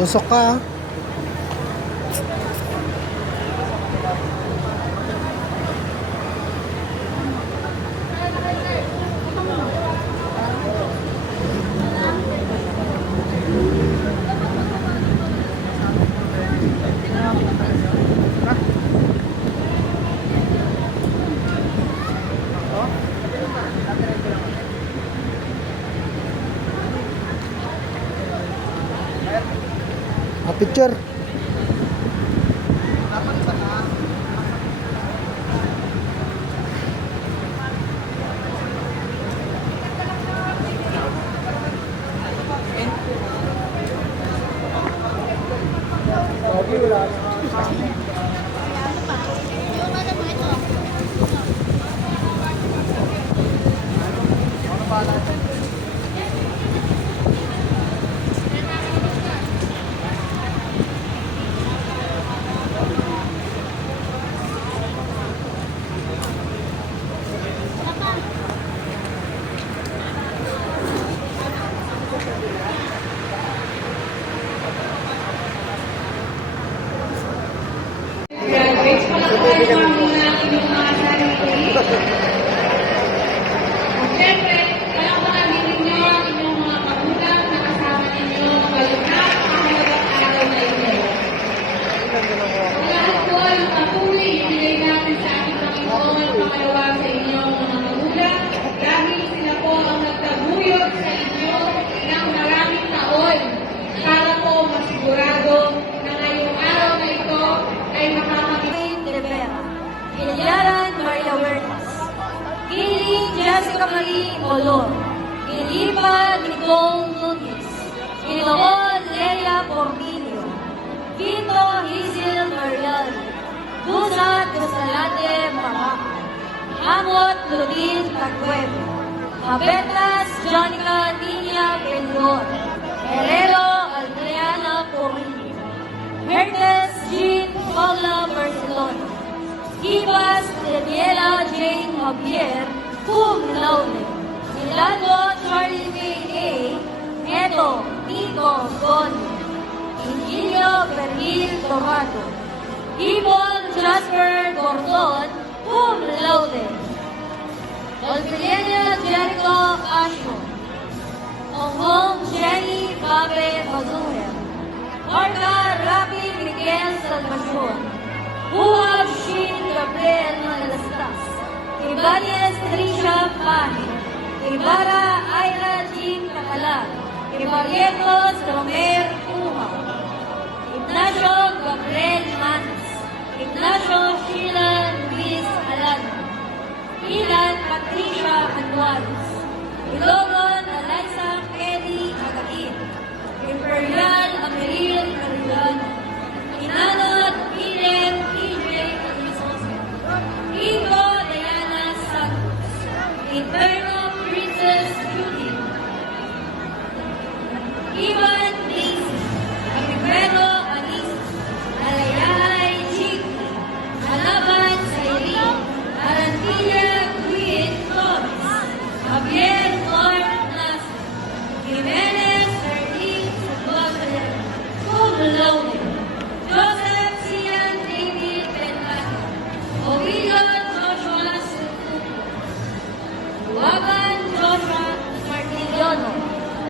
Susok ka, ah. Picture. Graduates, palakpakan naman muna ang inyong mga sarili. Siyempre, palakpakan din ninyo ang inyong mga magulang na kasama ninyo ngayong napakahalagang araw na ito. Lahat po ang papuri ibigay natin sa ating Panginoon pangalawa sa inyong mga magulang dahil sila po ang nagtaguyod sa inyo ng maraming taon para po masigurado na ngayong araw na ito ay makakapit de Vera, Giliaran Maria Huertas, Gili Jessica Marie Olor, Gilipa Nicole Nunez, Giloon Leia Portillo, Vito Hazel Mariano, Dusat Dusalate Mama, Amot Ludin Tacuevo, Abetas Jonica Niña Pendor, Herrero Adriana Porrillo, Mertes Jean Paula Barcelona, Ibas Daniela Jane Javier, cum laude, Milano Charlie May A, Edo Nico Goni, Ingilio Berlil Torrado, Ibon Jasper Gordon, cum laude, Olviliana Jericho Asho, Onghong Jenny Babe Mazuher, Marta Rapi Miguel Salvacion, Buhab Shin Gabriel Malastas, Ibanez Trisha Pani, Ibarra Aira Jim Takala, Ibarrietos Romer Puha, Ignacio Gabriel Manas, Ignacio Sheila